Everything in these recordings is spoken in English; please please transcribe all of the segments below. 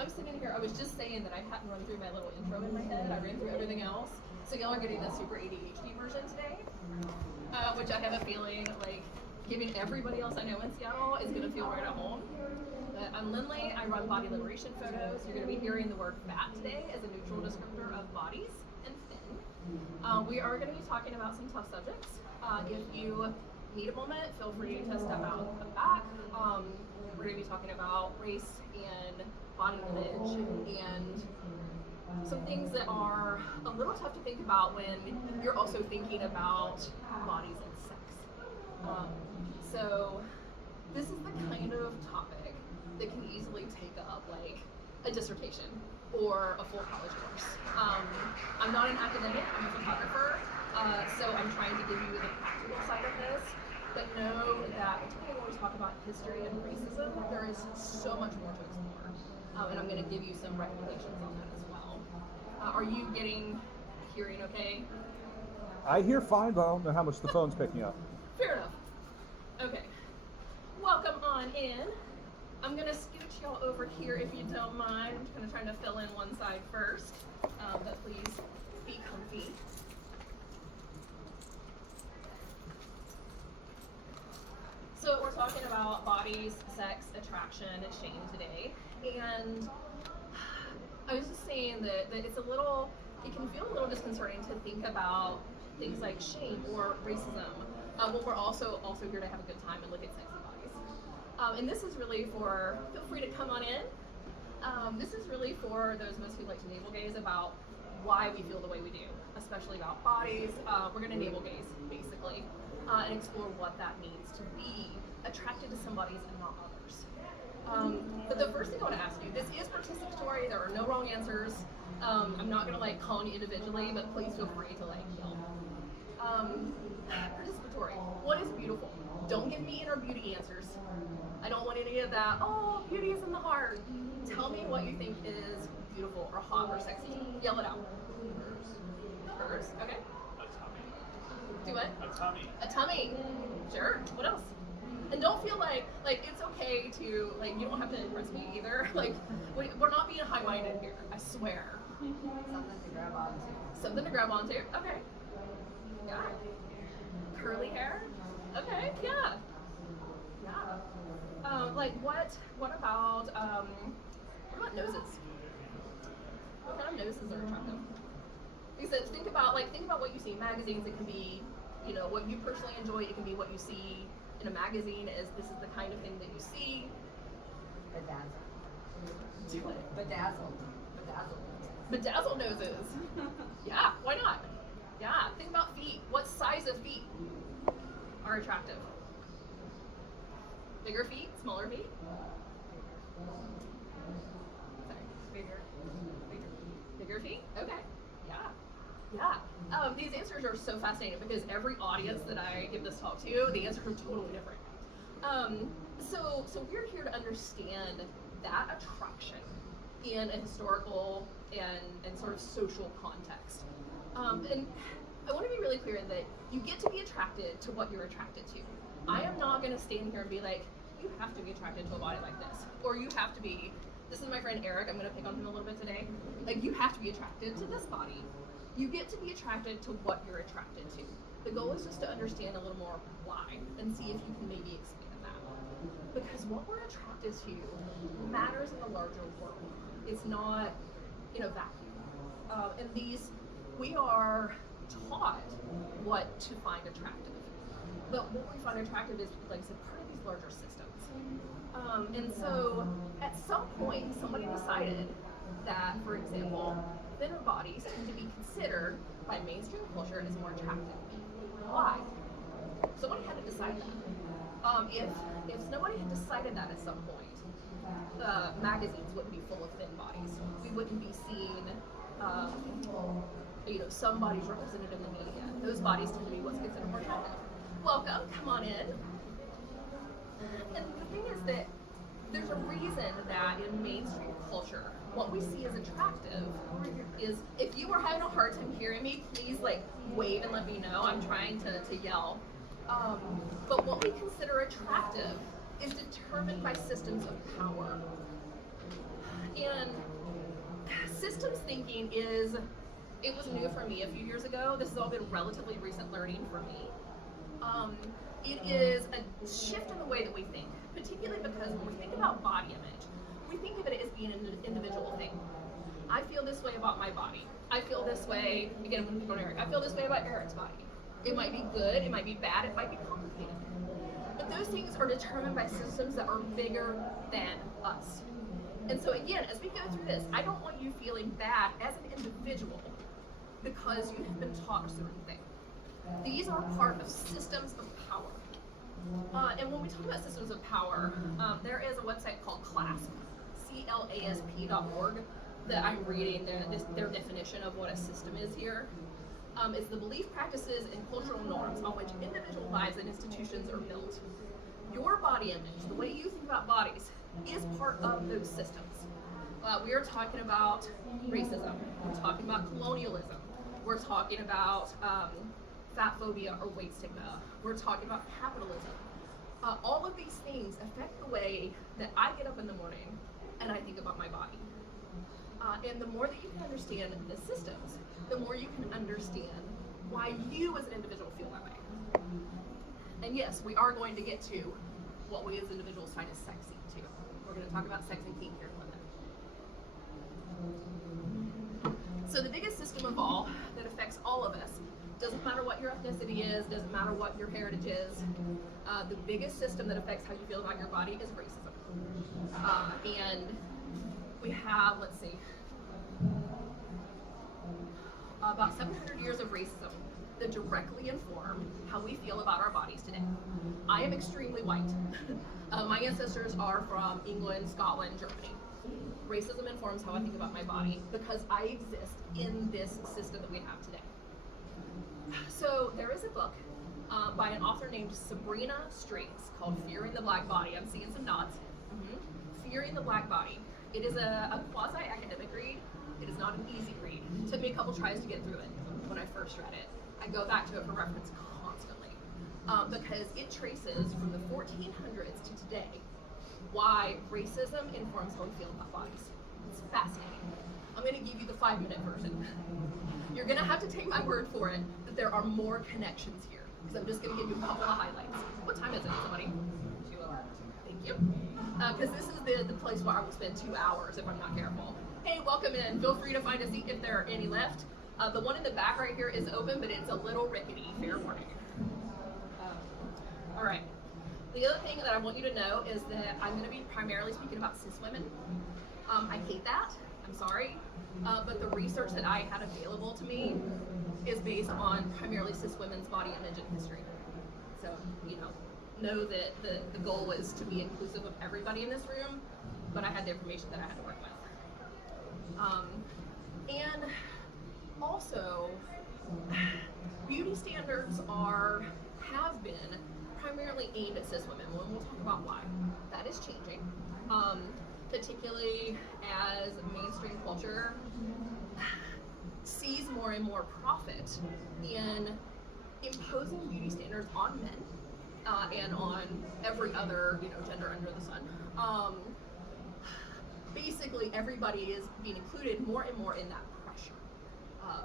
I'm sitting here, I was just saying that I hadn't run through my little intro in my head. I ran through everything else. So y'all are getting the super ADHD version today, which I have a feeling like giving everybody else I know in Seattle is going to feel right at home. I'm Lindley. I run Body Liberation Photos. You're going to be hearing the word fat today as a neutral descriptor of bodies and thin. We are going to be talking about some tough subjects. If you need a moment, feel free to step out and come back. We're going to be talking about race and body image and some things that are a little tough to think about when you're also thinking about bodies and sex. So this is the kind of topic that can easily take up like a dissertation or a full college course. I'm not an academic, I'm a photographer, so I'm trying to give you the practical side of this, but know that particularly when we talk about history and racism, there is so much more to explore, and I'm going to give you some recommendations on that as well. Are you hearing okay? I hear fine, but I don't know how much the phone's picking up. Fair enough. Okay. Welcome on in. I'm going to scooch y'all over here if you don't mind. I'm just going to try to fill in one side first, but please be comfy. So we're talking about bodies, sex, attraction, and shame today. And I was just saying that it's it can feel a little disconcerting to think about things like shame or racism, when we're also here to have a good time and look at sexy bodies. And this is really feel free to come on in. This is really for those of us who like to navel gaze about why we feel the way we do, especially about bodies. We're going to navel gaze, basically, and explore what that means to be attracted to some bodies and not others. But the first thing I want to ask you, this is participatory, there are no wrong answers. I'm not going to like call on you individually, but please feel free to like yell. Participatory, what is beautiful? Don't give me inner beauty answers. I don't want any of that, oh, beauty is in the heart. Tell me what you think is beautiful or hot or sexy. Yell it out. Hers, okay. A tummy. Do what? A tummy. A tummy. Sure. What else? And don't feel like it's okay to, like, you don't have to impress me either. Like, we're not being high-minded here, I swear. Something to grab onto. Something to grab onto? Okay. Yeah. Curly hair? Okay, yeah. Yeah. Like, what about noses? What kind of noses are attractive? Because think about what you see in magazines. It can be, what you personally enjoy. It can be what you see in a magazine. This is the kind of thing that you see. Bedazzled. Do it. Bedazzled. Bedazzled noses. Yeah, why not? Yeah, think about feet. What size of feet are attractive? Bigger feet? Smaller feet? Sorry. Bigger feet? Okay. Yeah. These answers are so fascinating because every audience that I give this talk to, the answers are totally different. So we're here to understand that attraction in a historical and sort of social context. And I want to be really clear that you get to be attracted to what you're attracted to. I am not going to stand here and be like, you have to be attracted to a body like this, or you have to be, this is my friend Eric, I'm going to pick on him a little bit today, like you have to be attracted to this body. You get to be attracted to what you're attracted to. The goal is just to understand a little more why and see if you can maybe expand that. Because what we're attracted to matters in the larger world. It's not in a vacuum. And we are taught what to find attractive. But what we find attractive is, like I said, part of these larger systems. And so at some point, somebody decided that, for example, thinner bodies tend to be considered by mainstream culture as more attractive. Why? Somebody had to decide that. If nobody had decided that at some point, magazines wouldn't be full of thin bodies. We wouldn't be seeing, some bodies represented in the media. Those bodies tend to be what's considered more attractive. Welcome, come on in. And the thing is that there's a reason that in mainstream culture, what we see as attractive is, if you are having a hard time hearing me, please wave and let me know. I'm trying to yell. But what we consider attractive is determined by systems of power. And systems thinking is, it was new for me a few years ago. This has all been relatively recent learning for me. It is a shift in the way that we think, particularly because when we think about body image, we think of it as being an individual thing. I feel this way about my body. I feel this way, again, when we go to Eric, I feel this way about Eric's body. It might be good, it might be bad, it might be complicated. But those things are determined by systems that are bigger than us. And so again, as we go through this, I don't want you feeling bad as an individual because you have been taught a certain thing. These are part of systems of power. And when we talk about systems of power, there is a website called CLASP, CLASP.org, that I'm reading their definition of what a system is here. It's the belief practices and cultural norms on which individual lives and institutions are built. Your body image, the way you think about bodies, is part of those systems. We are talking about racism, we're talking about colonialism, we're talking about fat phobia or weight stigma, we're talking about capitalism. All of these things affect the way that I get up in the morning and I think about my body. And the more that you can understand the systems, the more you can understand why you as an individual feel that way. And yes, we are going to get to what we as individuals find as sexy too. We're going to talk about sex and kink here in a minute. So the biggest system of all that affects all of us, doesn't matter what your ethnicity is, doesn't matter what your heritage is, the biggest system that affects how you feel about your body is racism. And we have, let's see, about 700 years of racism that directly inform how we feel about our bodies today. I am extremely white. My ancestors are from England, Scotland, Germany. Racism informs how I think about my body because I exist in this system that we have today. So there is a book by an author named Sabrina Straits called Fearing the Black Body. I'm seeing some nods. Fearing the Black Body. It is a quasi-academic read. It is not an easy read. It took me a couple tries to get through it when I first read it. I go back to it for reference constantly because it traces from the 1400s to today why racism informs how we feel about bodies. It's fascinating. I'm going to give you the 5-minute version. You're going to have to take my word for it that there are more connections here because I'm just going to give you a couple of highlights. What time is it, somebody? 2:11. Thank you. Because this is the place where I will spend 2 hours if I'm not careful. Hey, welcome in. Feel free to find a seat if there are any left. The one in the back right here is open, but it's a little rickety. Fair warning. All right. The other thing that I want you to know is that I'm going to be primarily speaking about cis women. I hate that. I'm sorry. But the research that I had available to me is based on primarily cis women's body image and history. So, know that the goal is to be inclusive of everybody in this room, but I had the information that I had to work with. And also, beauty standards have been primarily aimed at cis women. We'll talk about why. That is changing, particularly as mainstream culture sees more and more profit in imposing beauty standards on men and on every other gender under the sun. Basically, everybody is being included more and more in that pressure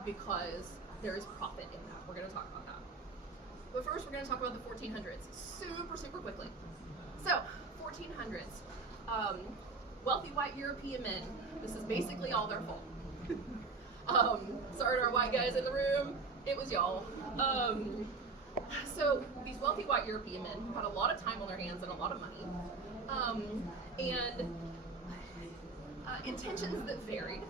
because there is profit in that. We're going to talk about that. But first, we're going to talk about the 1400s super quickly. So, 1400s. Wealthy white European men. This is basically all their fault. Sorry to our white guys in the room. It was y'all. So, these wealthy white European men had a lot of time on their hands and a lot of money. And intentions that varied,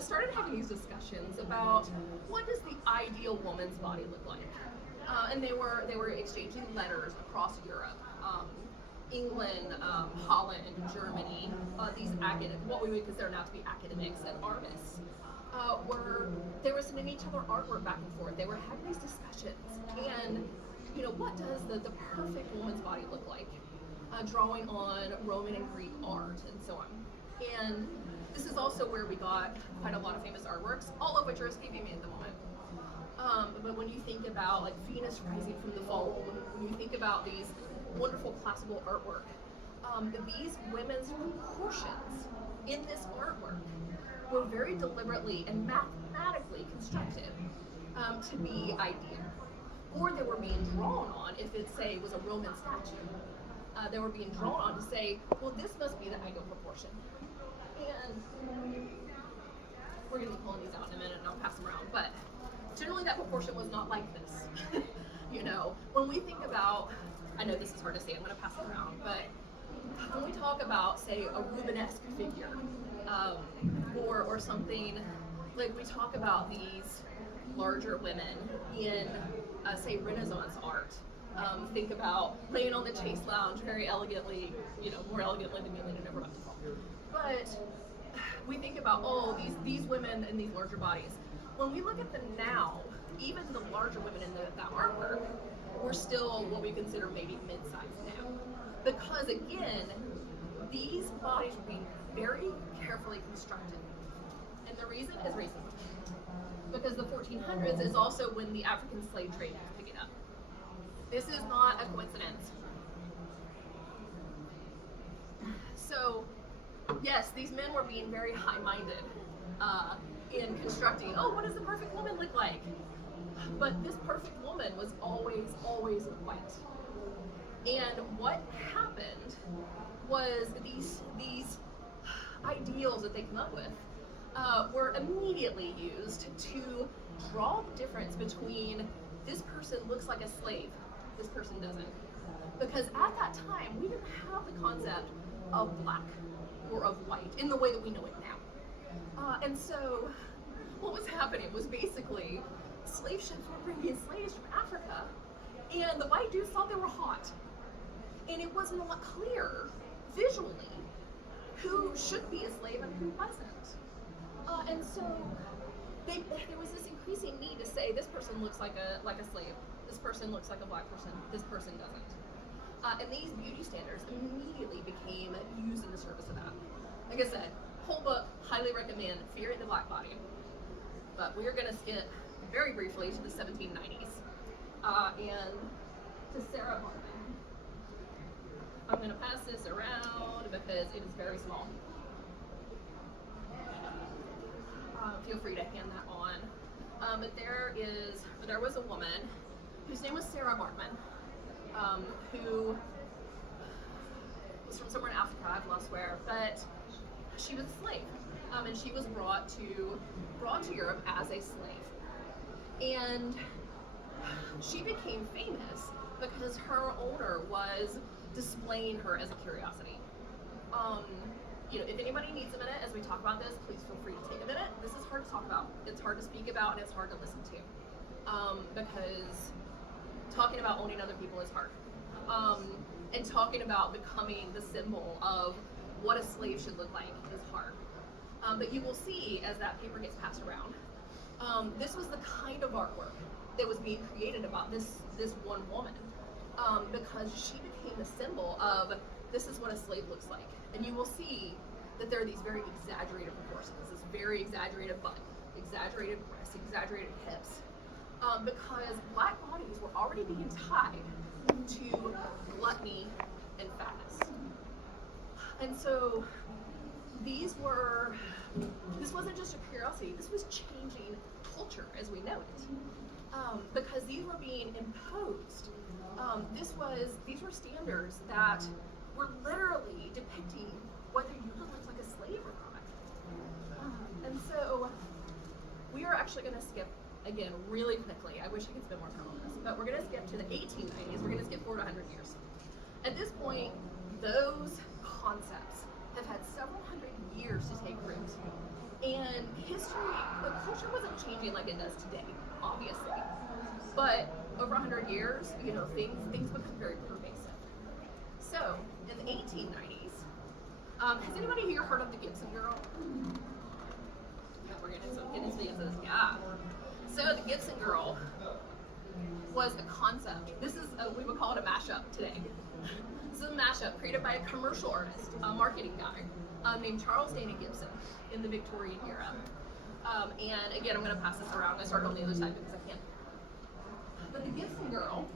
started having these discussions about what does the ideal woman's body look like, and they were exchanging letters across Europe, England, Holland, Germany. These what we would consider now to be academics and artists, they were sending each other artwork back and forth. They were having these discussions, and what does the perfect woman's body look like? Drawing on Roman and Greek art and so on. And this is also where we got quite a lot of famous artworks, all of which are escaping me at the moment. But when you think about like Venus rising from the fall, when you think about these wonderful classical artwork, these women's proportions in this artwork were very deliberately and mathematically constructed to be ideal. Or they were being drawn on, if it, say, was a Roman statue, they were being drawn on to say, well, this must be the ideal proportion. And we're going to be pulling these out in a minute and I'll pass them around. But generally that proportion was not like this. You know, when we think about, I know this is hard to say, I'm going to pass it around, but when we talk about, say, a Rubenesque figure, or something, like we talk about these larger women in, say, Renaissance art. Think about laying on the chaise lounge very elegantly, you know, more elegantly than Mila ever left. But we think about, oh, these women in these larger bodies. When we look at them now, even the larger women in that artwork, we're still what we consider maybe mid-sized now. Because again, these bodies were being very carefully constructed. And the reason is racism. Because the 1400s is also when the African slave trade was picking up. This is not a coincidence. So, yes, these men were being very high-minded in constructing, oh, what does the perfect woman look like? But this perfect woman was always, always white. And what happened was these ideals that they came up with were immediately used to draw the difference between this person looks like a slave, this person doesn't. Because at that time, we didn't have the concept of black or of white in the way that we know it now. And so what was happening was basically slave ships were bringing slaves from Africa, and the white dudes thought they were hot. And it was not clear visually who should be a slave and who wasn't. And so there was this increasing need to say this person looks like a slave, this person looks like a black person, this person doesn't. And these beauty standards immediately became used in the service of that. Like I said, whole book, highly recommend Fear in the Black Body. But we are going to skip very briefly to the 1790s and to Sarah Bartman. I'm going to pass this around because it is very small. Feel free to hand that on. But there was a woman whose name was Sarah Bartman, who was from somewhere in Africa, I've lost where, but she was a slave, and she was brought to Europe as a slave, and she became famous because her owner was displaying her as a curiosity. You know, if anybody needs a minute as we talk about this, please feel free to take a minute. This is hard to talk about. It's hard to speak about, and it's hard to listen to, because talking about owning other people is hard. And talking about becoming the symbol of what a slave should look like is hard. But you will see as that paper gets passed around, this was the kind of artwork that was being created about this one woman, because she became the symbol of this is what a slave looks like. And you will see that there are these very exaggerated proportions, this very exaggerated butt, exaggerated breasts, exaggerated hips, because black bodies were already being tied to gluttony and fatness. And so this wasn't just a curiosity, this was changing culture as we know it, because these were being imposed. These were standards that were literally depicting whether you looked like a slave or not. And so we are actually going to skip, again, really quickly. I wish I could spend more time on this, but we're going to skip to the 1890s. We're going to skip forward 100 years. At this point, those concepts have had several hundred years to take root. And history, the culture wasn't changing like it does today, obviously. But over 100 years, you know, things become very pervasive. So, in the 1890s, has anybody here heard of the Gibson Girl? Yeah, we're getting into this. Yeah. So, the Gibson Girl was a concept. This is, we would call it a mashup today. This is a mashup created by a commercial artist, a marketing guy, named Charles Dana Gibson in the Victorian era. And again, I'm going to pass this around. I'm going to start on the other side because I can't. But the Gibson Girl,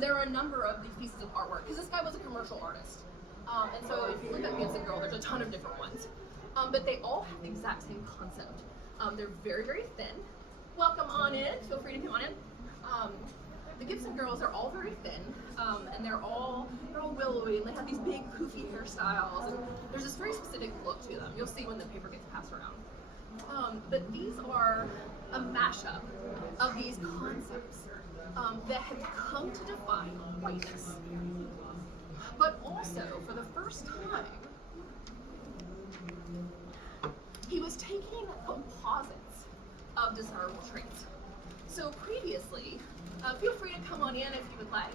there are a number of these pieces of artwork, because this guy was a commercial artist. And so if you look at Gibson Girl, there's a ton of different ones. but they all have the exact same concept. They're very, very thin. Welcome on in. Feel free to come on in. The Gibson girls are all very thin, and they're all willowy, and they have these big poofy hairstyles, and there's this very specific look to them. You'll see when the paper gets passed around. But these are a mashup of these concepts that have come to define whiteness. But also, for the first time, he was taking composites of desirable traits. So previously, feel free to come on in if you would like.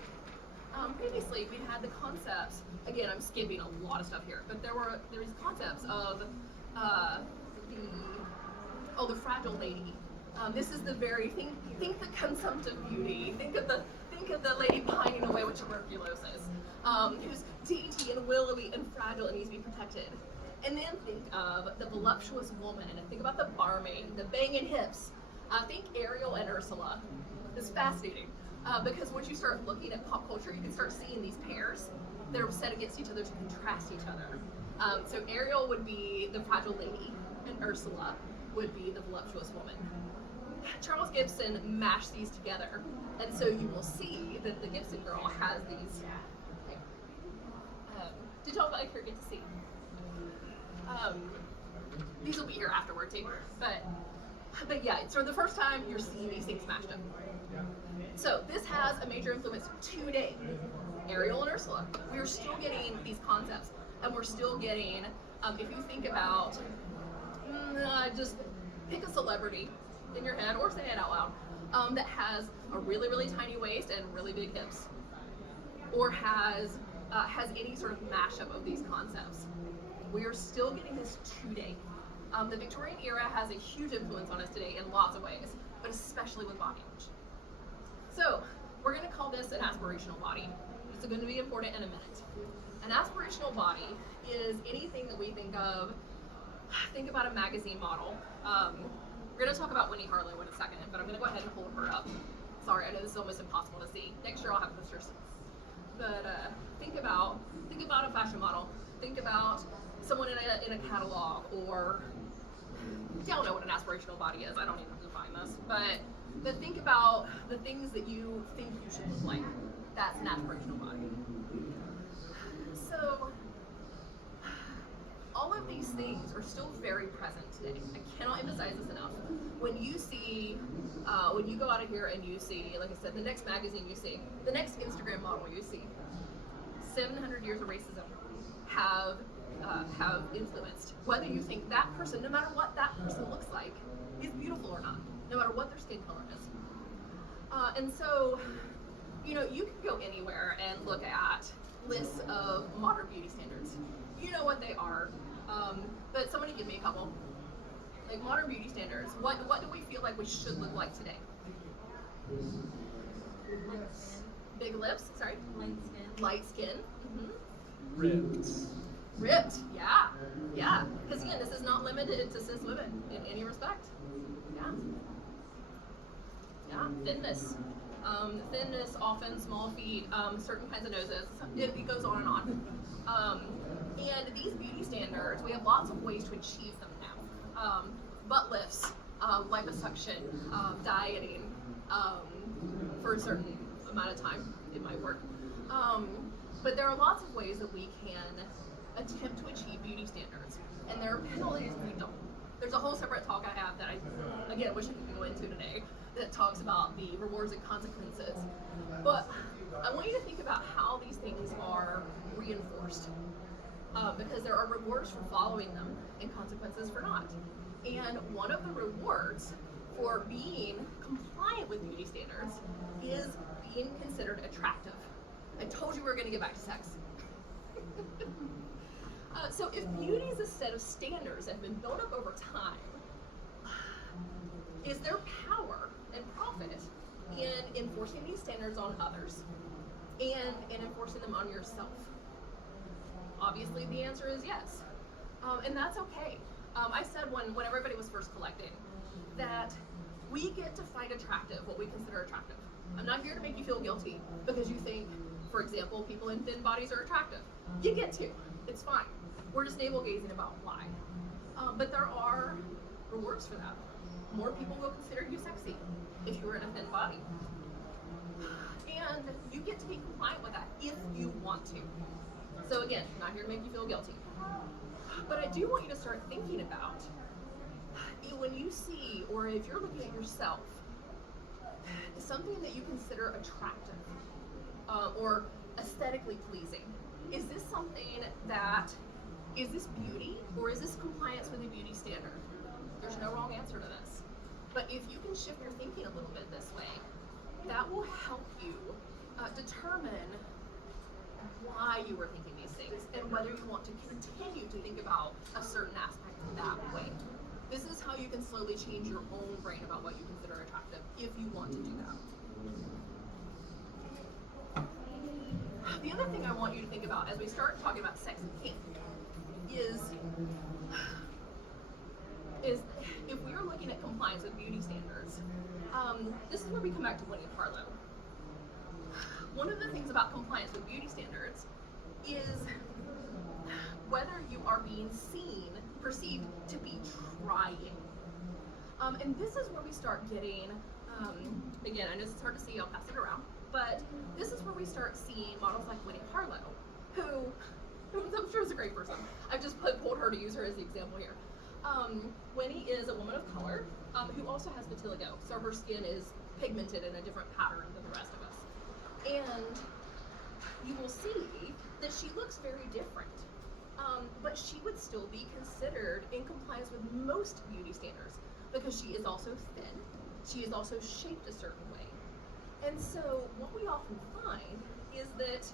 Previously, we had the concepts. Again, I'm skipping a lot of stuff here, but there were these concepts of the fragile lady. This is the very think the consumptive beauty. Think of the lady pining away with tuberculosis, who's dainty and willowy and fragile and needs to be protected. And then think of the voluptuous woman, and think about the barmaid, the banging hips. Think Ariel and Ursula. It's fascinating because once you start looking at pop culture, you can start seeing these pairs that are set against each other to contrast each other. So Ariel would be the fragile lady, and Ursula would be the voluptuous woman. Charles Gibson mashed these together, and so you will see that the Gibson girl has these. Did y'all like her get to see? These will be here afterward too, but yeah, so the first time you're seeing these things mashed up. So this has a major influence today. Ariel and Ursula. We're still getting these concepts, and we're still getting, if you think about, just pick a celebrity in your head or say it out loud, that has a really, really tiny waist and really big hips, or has any sort of mashup of these concepts. We are still getting this today. The Victorian era has a huge influence on us today in lots of ways, but especially with body image. So we're going to call this an aspirational body. It's going to be important in a minute. An aspirational body is anything that we think of. Think about a magazine model. We're going to talk about Winnie Harlow in a second, but I'm going to go ahead and hold her up. Sorry, I know this is almost impossible to see. Next year I'll have posters. But think about a fashion model. Think about someone in a catalog, or y'all know what an aspirational body is. I don't even have to define this, but think about the things that you think you should look like. That's an aspirational body. So all of these things are still very present today. I cannot emphasize this enough. When you see, when you go out of here and you see, like I said, the next magazine you see, the next Instagram model you see, 700 years of racism have influenced whether you think that person, no matter what that person looks like, is beautiful or not, no matter what their skin color is. And so, you know, you can go anywhere and look at lists of modern beauty standards. You know what they are, but somebody give me a couple. Like modern beauty standards, what do we feel like we should look like today? Lips. Big lips, sorry. Light skin. Light skin. Ripped. Ripped, yeah. Because again, this is not limited to cis women in any respect. Yeah. Thinness. Thinness, often small feet, certain kinds of noses. It goes on and on. And these beauty standards, we have lots of ways to achieve them now. Butt lifts, liposuction, dieting for a certain amount of time. It might work. But there are lots of ways that we can attempt to achieve beauty standards. And there are penalties if we don't. There's a whole separate talk I have that I, again, wish I could go into today that talks about the rewards and consequences. But I want you to think about how these things are reinforced. Because there are rewards for following them and consequences for not. And one of the rewards for being compliant with beauty standards is being considered attractive. I told you we were going to get back to sex. So if beauty is a set of standards that have been built up over time, is there power and profit in enforcing these standards on others and in enforcing them on yourself? Obviously the answer is yes. And that's okay. I said when everybody was first collecting that we get to find attractive what we consider attractive. I'm not here to make you feel guilty because you think, for example, people in thin bodies are attractive. You get to. It's fine. We're just navel gazing about why. But there are rewards for that. More people will consider you sexy if you are in a thin body. And you get to be compliant with that if you want to. So again, not here to make you feel guilty. But I do want you to start thinking about when you see, or if you're looking at yourself, something that you consider attractive or aesthetically pleasing. Is this something that, is this beauty or is this compliance with a beauty standard? There's no wrong answer to this. But if you can shift your thinking a little bit this way, that will help you determine why you were thinking these things and whether you want to continue to think about a certain aspect that way. This is how you can slowly change your own brain about what you consider attractive if you want to do that. The other thing I want you to think about as we start talking about sex and kink is if we are looking at compliance with beauty standards, this is where we come back to Lindley Ashline. One of the things about compliance with beauty standards is whether you are being perceived to be trying. And this is where we start getting, again, I know it's hard to see, I'll pass it around, but this is where we start seeing models like Winnie Harlow, who I'm sure is a great person. I've just pulled her to use her as the example here. Winnie is a woman of color who also has vitiligo, so her skin is pigmented in a different pattern than the rest of us. And you will see that she looks very different, but she would still be considered in compliance with most beauty standards because she is also thin, she is also shaped a certain way. And so what we often find is that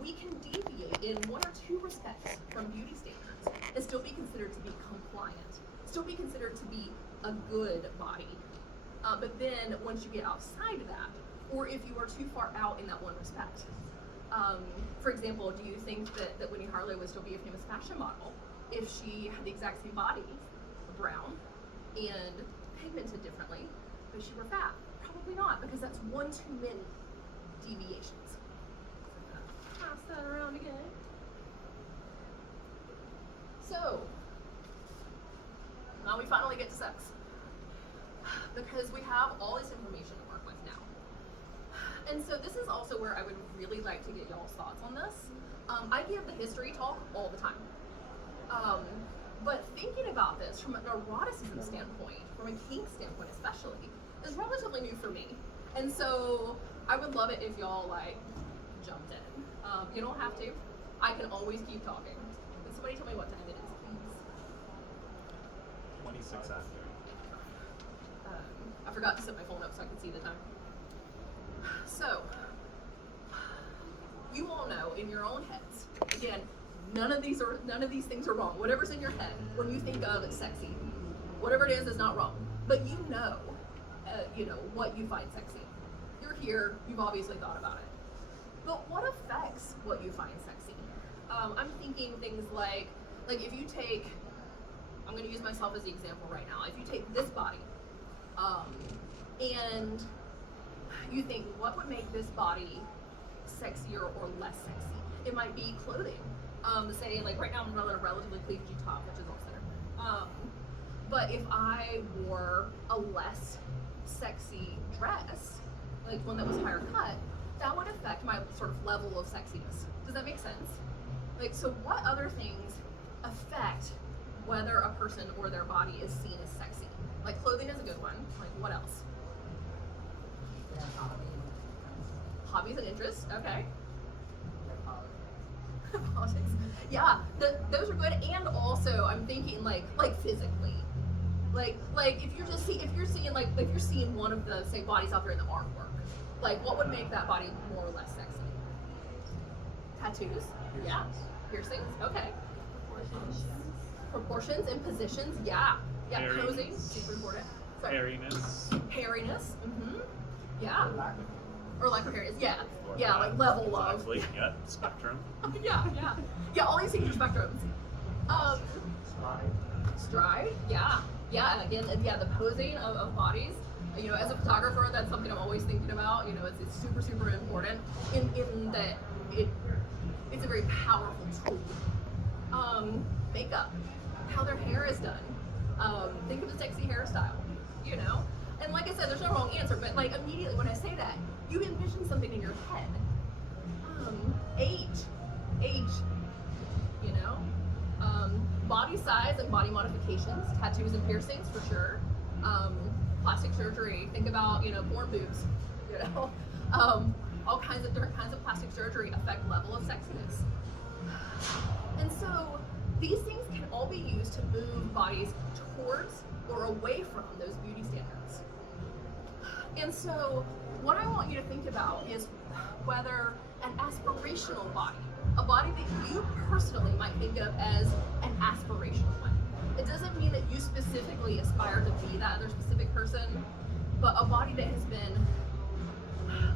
we can deviate in one or two respects from beauty standards and still be considered to be compliant, still be considered to be a good body. But then once you get outside of that, or if you are too far out in that one respect, for example, do you think that Winnie Harlow would still be a famous fashion model if she had the exact same body, brown, and pigmented differently, but she were fat? Probably not, because that's one too many deviations. Pass that around again. So, now we finally get to sex. Because we have all this information to work with now. And so this is also where I would really like to get y'all's thoughts on this. I give the history talk all the time. But thinking about this from an eroticism standpoint, from a kink standpoint especially, is relatively new for me. And so I would love it if y'all jumped in. You don't have to. I can always keep talking. Can somebody tell me what time it is, please? 26 after. I forgot to set my phone up so I can see the time. So, you all know in your own heads, again, none of these things are wrong. Whatever's in your head, when you think of sexy, whatever it is not wrong. But you know what you find sexy. You're here, you've obviously thought about it. But what affects what you find sexy? I'm thinking things like if you take, I'm going to use myself as the example right now. If you take this body, and you think, what would make this body sexier or less sexy? It might be clothing. Say, right now I'm wearing a relatively cleavagey top, which is off center. But if I wore a less sexy dress, like one that was higher cut, that would affect my sort of level of sexiness. Does that make sense? So what other things affect whether a person or their body is seen as sexy? Clothing is a good one. What else? Yeah, Hobbies and interests. Okay. politics. Politics. Yeah, those are good. And also, I'm thinking physically, if you're seeing one of the bodies out there in the artwork, what would make that body more or less sexy? Tattoos. Yeah. Piercings. Okay. Proportions and positions. Yeah. Yeah. Hairiness. Posing. Super important. Sorry. Hairiness. Hairiness. Mm-hmm. Yeah. Lack of Or lack of hairiness. Yeah. Or Yeah. that. Level of. Exactly. Yeah. Spectrum. Yeah. All these things are spectrums. Stride. Yeah. Again, the posing of bodies. As a photographer, that's something I'm always thinking about. It's super, super important in that it's a very powerful tool. Makeup. how their hair is done. Think of a sexy hairstyle, you know? And like I said, there's no wrong answer, but like immediately when I say that, you envision something in your head. Age, you know? Body size and body modifications, tattoos and piercings for sure. Plastic surgery, think about, you know, porn boobs, you know? All kinds of different kinds of plastic surgery affect level of sexiness. And so these things can all be used to move bodies towards or away from those beauty standards. And so what I want you to think about is whether an aspirational body, a body that you personally might think of as an aspirational one. It doesn't mean that you specifically aspire to be that other specific person, but a body that has been,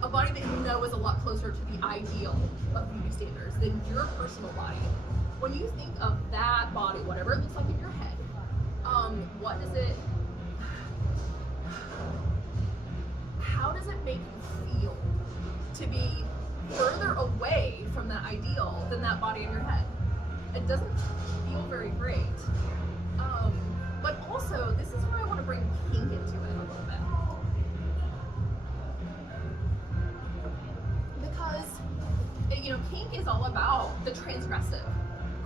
a body that you know is a lot closer to the ideal of beauty standards than your personal body. When you think of that body, whatever it looks like in your head, what does it, how does it make you feel to be further away from that ideal than that body in your head? It doesn't feel very great. But also, this is where I want to bring kink into it a little bit. Because, you know, kink is all about the transgressive,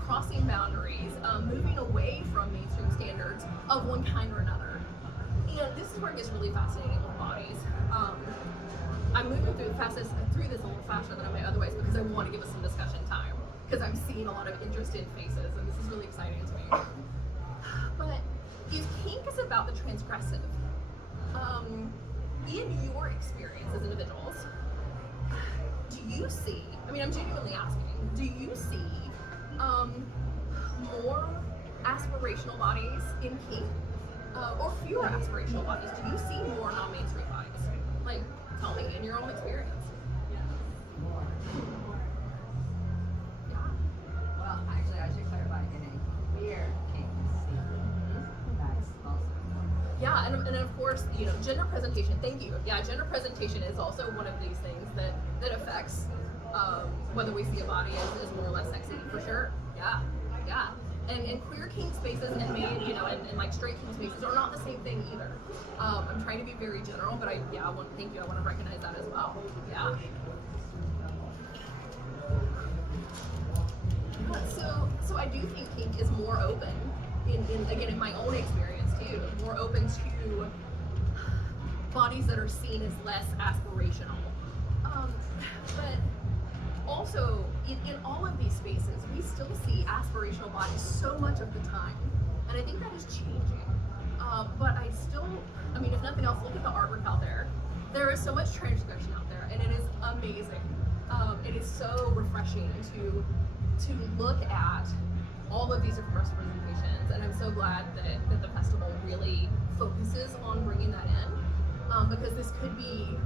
crossing boundaries, moving away from mainstream standards of one kind or another. And this is where it gets really fascinating with bodies. I'm moving through this a little faster than I might otherwise because I want to give us some discussion time, because I'm seeing a lot of interested faces, and this is really exciting to me. But if kink is about the transgressive, in your experience as individuals, do you see, I mean, I'm genuinely asking, do you see more aspirational bodies in kink, or fewer aspirational bodies? Do you see more non-mainstream bodies? Like, tell me in your own experience. Yeah. Well, actually, I should clarify in a queer kink scene. That's also important. Yeah, and of course, you know, gender presentation. Thank you. Yeah, gender presentation is also one of these things that affects whether we see a body as more or less sexy, for sure. Yeah. And queer kink spaces and maybe, you know, and like straight kink spaces are not the same thing either. I'm trying to be very general, but I want to thank you. I want to recognize that as well. Yeah. So I do think kink is more open in my own experience too, more open to bodies that are seen as less aspirational. But also, in all of these spaces, we still see aspirational bodies so much of the time. And I think that is changing. But I mean, if nothing else, look at the artwork out there. There is so much transgression out there, and it is amazing. It is so refreshing to look at all of these different representations, and I'm so glad that the festival really focuses on bringing that in, because this could be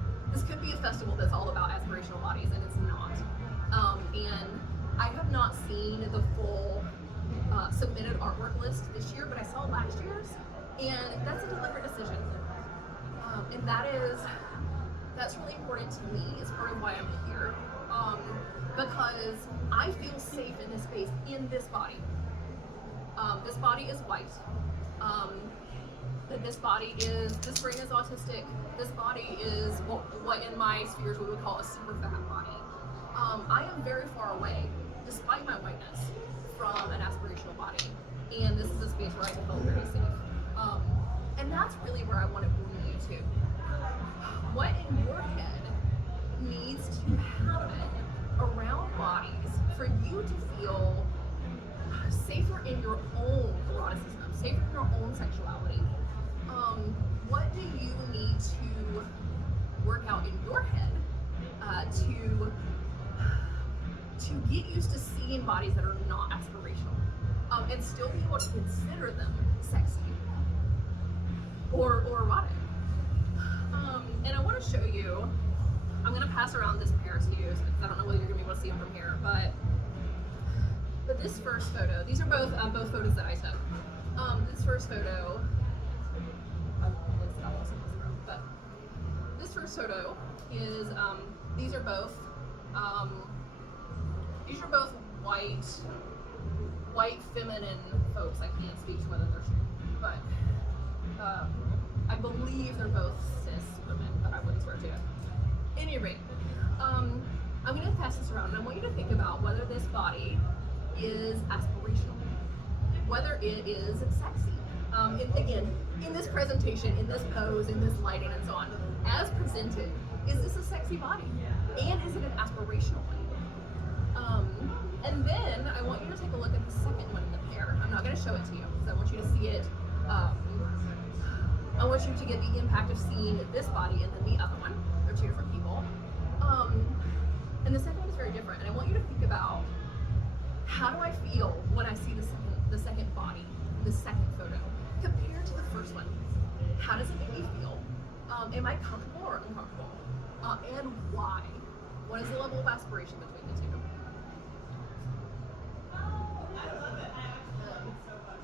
a festival that's all about aspirational bodies, and it's not. And I have not seen the full submitted artwork list this year, but I saw last year's, and that's a deliberate decision. And that's really important to me. It's part of why I'm here, because I feel safe in this space, in this body. This body is white. This brain is autistic. This body is what in my spheres we would call a super fat body. I am very far away, despite my whiteness, from an aspirational body. And this is a space where I feel very safe. And that's really where I want to bring you to. What in your head needs to happen around bodies for you to feel safer in your own eroticism, safer in your own sexuality? What do you need to work out in your head to get used to seeing bodies that are not aspirational, and still be able to consider them sexy or erotic? And I want to show you, I'm going to pass around this pair to you, because I don't know whether you're going to be able to see them from here, but this first photo, these are both photos that I took. This first photo, but this first photo is, these are both white white feminine folks, I can't speak to whether they're straight, but I believe they're both cis women, but I wouldn't swear to it. Any rate, I'm going to pass this around, and I want you to think about whether this body is aspirational, whether it is sexy. And again, in this presentation, in this pose, in this lighting, and so on, as presented, is this a sexy body? And is it an aspirational one? And then I want you to take a look at the second one in the pair. I'm not going to show it to you because I want you to see it. I want you to get the impact of seeing this body and then the other one. They're two different people. And the second one is very different. And I want you to think about, how do I feel when I see the second body, the second photo, compared to the first one? How does it make me feel? Am I comfortable or uncomfortable? And why? What is the level of aspiration between the two?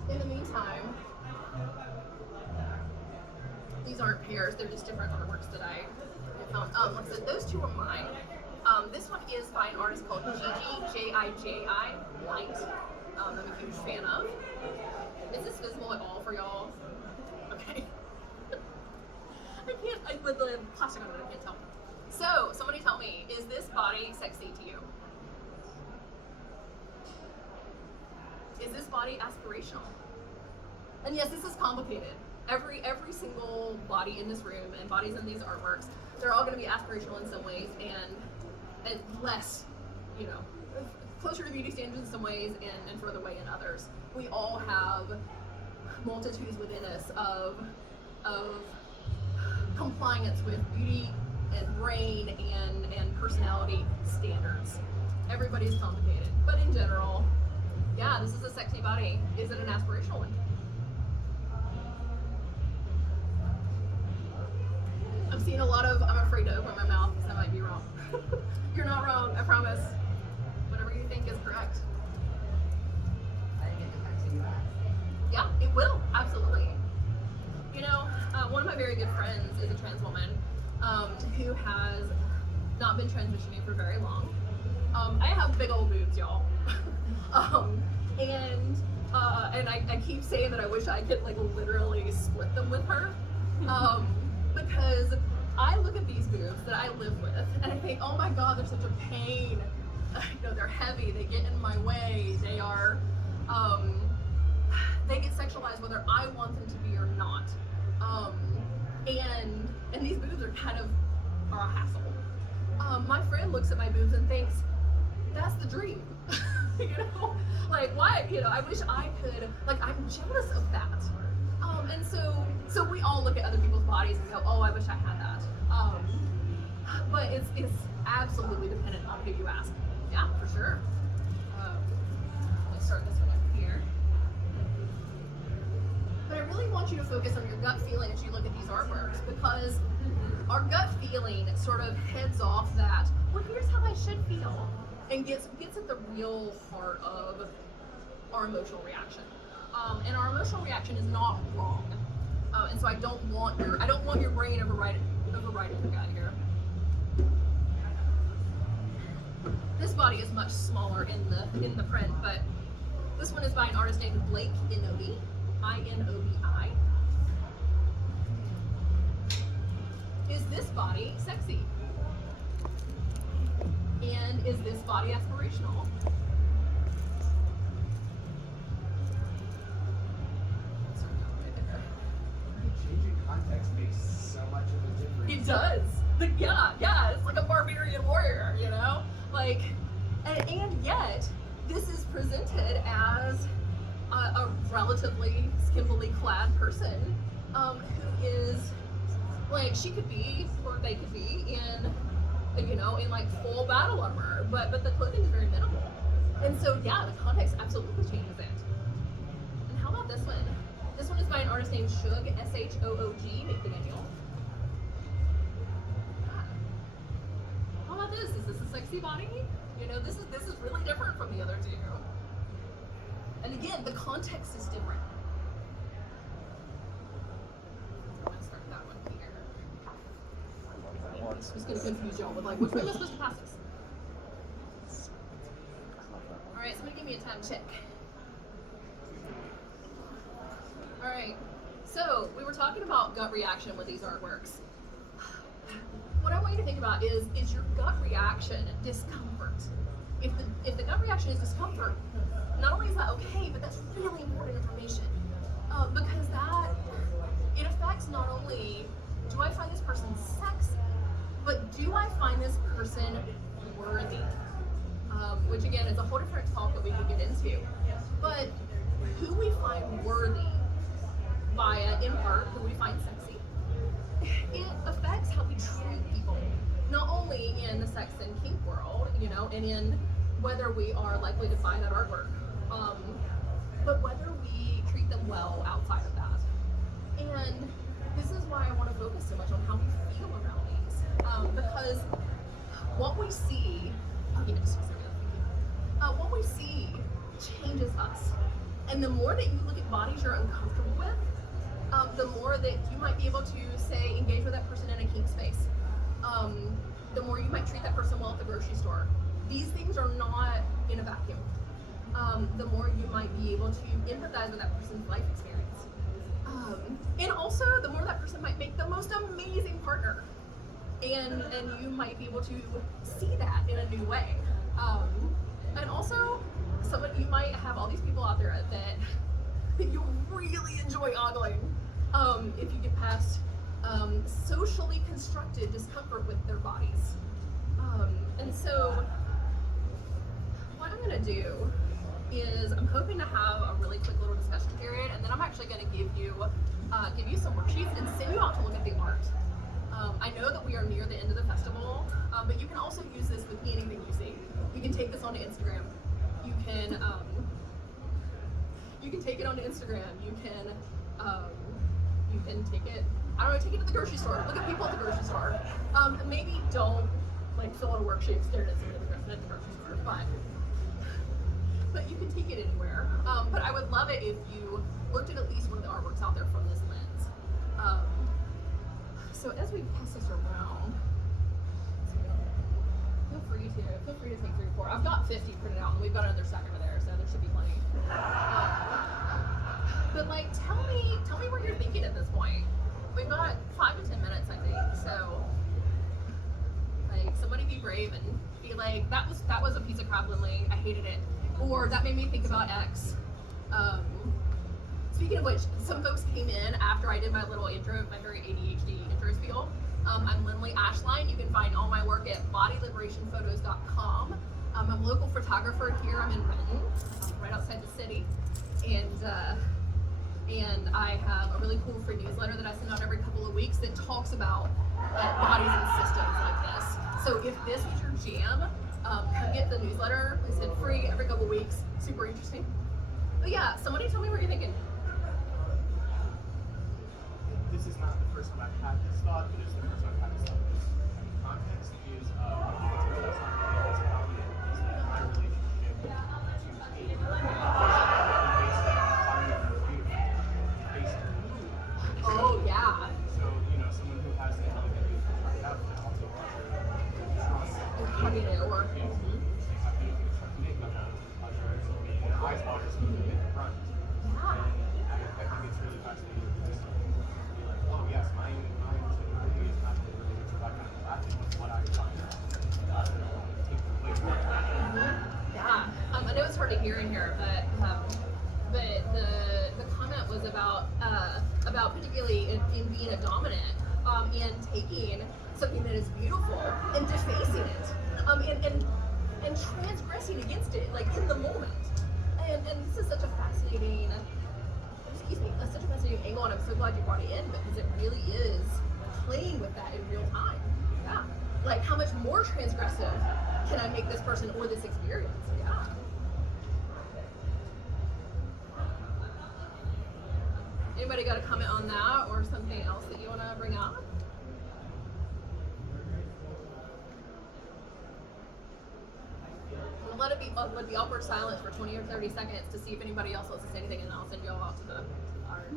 In the meantime, these aren't pairs, they're just different artworks that I found. Like I said, those two are mine. This one is by an artist called Gigi, J-I-J-I, Light. I'm a huge fan of. Is this visible at all for y'all? Okay. With the plastic on it, I can't tell. So, somebody tell me, is this body sexy to you? Is this body aspirational? And yes, this is complicated. Every single body in this room and bodies in these artworks, they're all going to be aspirational in some ways and less, closer to beauty standards in some ways and further away in others. We all have multitudes within us of compliance with beauty and brain and personality standards. Everybody's complicated, but in general, yeah, this is a sexy body. Is it an aspirational one? I'm seeing a lot of, I'm afraid to open my mouth because I might be wrong. You're not wrong, I promise. Whatever you think is correct. I think it depends who you ask. Yeah, it will, absolutely. One of my very good friends is a trans woman who has not been transitioning for very long. I have big old boobs, y'all. And I keep saying that I wish I could literally split them with her. Because I look at these boobs that I live with and I think, oh my God, they're such a pain. They're heavy, they get in my way, they are, they get sexualized whether I want them to be or not. And these boobs are are a hassle. My friend looks at my boobs and thinks, that's the dream. Why? I wish I could, I'm jealous of that. And so we all look at other people's bodies and go, oh, I wish I had that. But it's absolutely dependent on who you ask. Yeah, for sure. Let's start this one up here. But I really want you to focus on your gut feeling as you look at these artworks, because our gut feeling sort of heads off that, well, here's how I should feel, and gets at the real heart of our emotional reaction. And our emotional reaction is not wrong. And so I don't want your brain overriding your gut here. This body is much smaller in the print, but this one is by an artist named Blake Inobi, I-N-O-B-I. Is this body sexy? And is this body aspirational? Changing context makes so much of a difference. It does. Yeah, it's like a barbarian warrior, and yet this is presented as a relatively skimpily clad person who is she could be, or they could be in full battle armor, but the clothing is very minimal, and so yeah, the context absolutely changes it. And how about this one? This one is by an artist named Shug, S-H-O-O-G, McDaniel. How about this? Is this a sexy body? This is really different from the other two. And again, the context is different. I'm gonna start that one here. It's just gonna confuse y'all with which way am I supposed to pass this? Alright, somebody give me a time check. So we were talking about gut reaction with these artworks. What I want you to think about is your gut reaction discomfort? If the gut reaction is discomfort, not only is that okay, but that's really important information because it affects not only do I find this person sexy, but do I find this person worthy? Which again is a whole different talk that we could get into. But who we find worthy via, in part, who we find sexy, it affects how we treat people, not only in the sex and kink world, and in whether we are likely to buy that artwork, but whether we treat them well outside of that. And this is why I want to focus so much on how we feel around these, because what we see, what we see changes us. And the more that you look at bodies you're uncomfortable with, the more that you might be able to, say, engage with that person in a kink space. The more you might treat that person well at the grocery store. These things are not in a vacuum. The more you might be able to empathize with that person's life experience. And also, the more that person might make the most amazing partner. And you might be able to see that in a new way. And also, you might have all these people out there that you really enjoy ogling if you get past socially constructed discomfort with their bodies. And so, what I'm going to do is I'm hoping to have a really quick little discussion period, and then I'm actually going to give you some worksheets and send you out to look at the art. I know that we are near the end of the festival, but you can also use this with anything you see. You can take this onto Instagram. You can take it onto Instagram. You can take it. I don't know. Take it to the grocery store. Look at people at the grocery store. Maybe don't fill out a worksheet staring at somebody at the grocery store, but you can take it anywhere. But I would love it if you looked at least one of the artworks out there from this lens. So as we pass this around, feel free to take 3 or 4. I've got 50 printed out, and we've got another stack over there, so there should be plenty. But tell me what you're thinking at this point. We've got 5 to 10 minutes, I think. So, somebody be brave and be like, that was a piece of crap, Lindley. I hated it, or that made me think about X. Speaking of which, some folks came in after I did my little intro, my very ADHD intro spiel. I'm Lindley Ashline. You can find all my work at bodyliberationphotos.com. I'm a local photographer here. I'm in Renton, right outside the city. And I have a really cool free newsletter that I send out every couple of weeks that talks about bodies and systems like this. So if this is your jam, come get the newsletter. I send free every couple of weeks. Super interesting. But yeah, somebody tell me what you're thinking. This is not the first time I've had this thought, but it's the first time I've had this thought. The context is what's realized on me is that my relationship to kink is based on finding based on Oh yeah. So, someone who has the ability to try it out can also Having it or they have anything to try to make about pleasure, and eyes water something in the front. yeah. I think it's really fascinating to just be like, oh yes, my really is not related to that kind of laughing with what I find take the place. Yeah, I know it's hard to hear in here, but the comment was about particularly in being a dominant, and taking something that is beautiful and defacing it, and transgressing against it, in the moment. And this is such a fascinating, such a fascinating angle, and I'm so glad you brought it in because it really is playing with that in real time. Yeah, how much more transgressive can I make this person or this experience? Yeah. Anybody got a comment on that or something else that you want to bring up? I'm gonna let it be awkward silence for 20 or 30 seconds to see if anybody else wants to say anything, and then I'll send you all out to the art.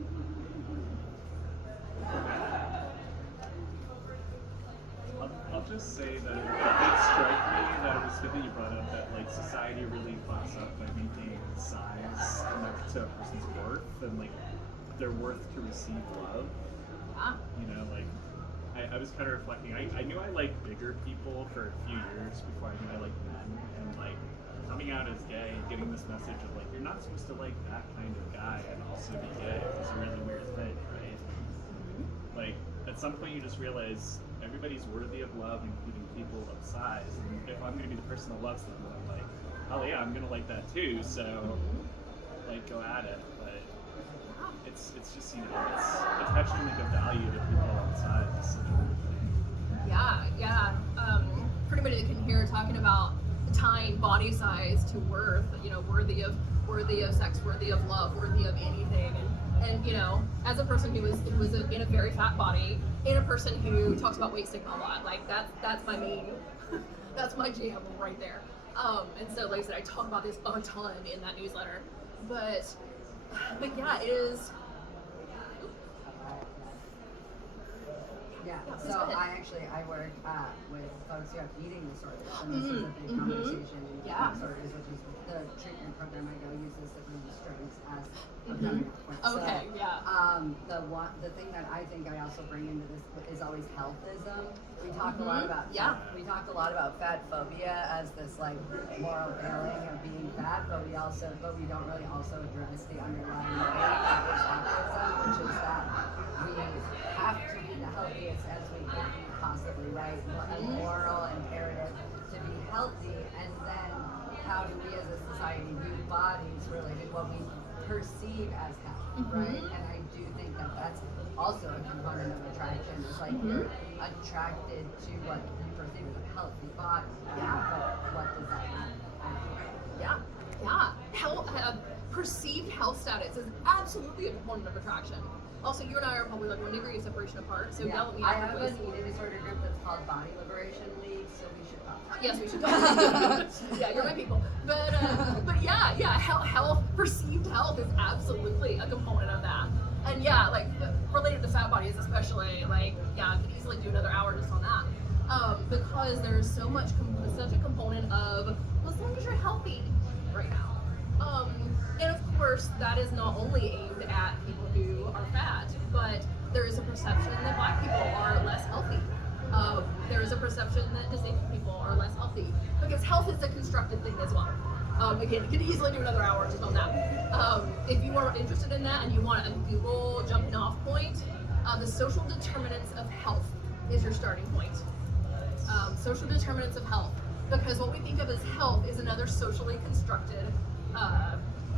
I'll just say that it did strike me that it was good that you brought up that society really fucks up by making size connect to a person's worth, and they're worth to receive love. Yeah. You know, like I was kind of reflecting. I knew I liked bigger people for a few years before I knew I liked men, and like coming out as gay and getting this message of like you're not supposed to like that kind of guy and also be gay is a really weird thing, right? Like at some point you just realize everybody's worthy of love, including people of size. And if I'm gonna be the person that loves them, then I'm like, oh yeah, I'm gonna like that too. So like go at it. But it's just, you know, it's attaching like a value to people outside is such a weird thing. Yeah. For anybody that can hear talking about tying body size to worth, you know, worthy of sex, worthy of love, worthy of anything, and you know, as a person who was in a very fat body, and a person who talks about weight stigma a lot, like that's my main, that's my jam right there. And so, like I said, I talk about this a ton in that newsletter, but yeah, it is. Yeah, Yeah, so please go ahead. I work with folks who have eating disorders, and this is a big conversation in Yeah. eating disorders, which is the treatment program I go uses different strengths as a jumping off point. Okay, So, yeah. the thing that I think I also bring into this is always healthism. We talk a lot about we talk a lot about fat phobia as this like moral failing of being fat, but we don't really also address the underlying thing that is healthism, which is that we have to be the healthiest as we could be possibly, right? A moral imperative to be healthy, and then how do we as a society view bodies related to what we perceive as health, right? And I do think that that's also a component of attraction. It's like you're attracted to what you perceive as a healthy body. But what does that mean? Yeah. Perceived health status is absolutely a component of attraction. Also, you and I are probably like 1 degree of separation apart, so yell at me I have afterwards. an eating disorder group that's called Body Liberation League, so we should talk. Yes, we should. Yeah, you're my people. But yeah, health, perceived health is absolutely a component of that. And yeah, like related to fat bodies especially, like yeah, I could easily do another hour just on that. Because there's such a component of, well, as long as you're healthy right now. And of course, that is not only aimed at people who are fat, but there is a perception that Black people are less healthy. There is a perception that disabled people are less healthy, because health is a constructed thing as well. Again, you could easily do another hour just on that. If you are interested in that and you want a Google jumping off point, the social determinants of health is your starting point. Social determinants of health, because what we think of as health is another socially constructed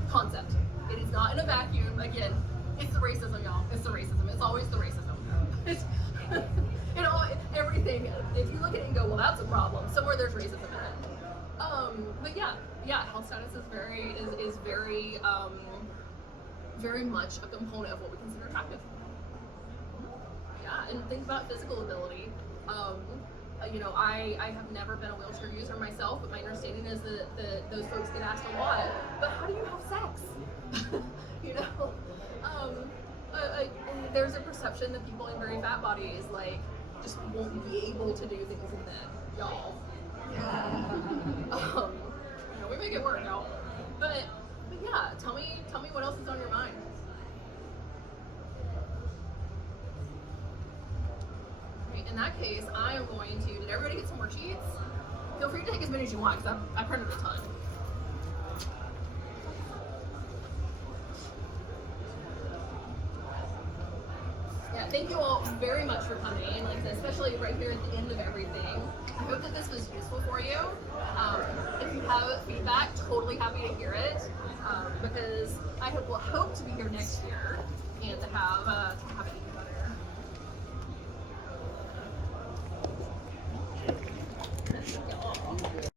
concept. It is not in a vacuum. Again, it's the racism, y'all. It's the racism. It's always the racism. It's, everything. If you look at it and go, well, that's a problem. Somewhere there's racism in it. But yeah, health status is very much a component of what we consider attractive. Yeah, and things about physical ability. You know, I have never been a wheelchair user myself, but my understanding is that those folks get asked a lot, but how do you have sex? You know, there's a perception that people in very fat bodies like just won't be able to do things in bed, y'all. You know, we make it work, y'all. But yeah, tell me what else is on your mind. In that case, I am going to, did everybody get some worksheets? Feel free to take as many as you want, because I printed a ton. Yeah, thank you all very much for coming, like I said, especially right here at the end of everything. I hope that this was useful for you. If you have feedback, totally happy to hear it, because I will hope to be here next year and to have it even better.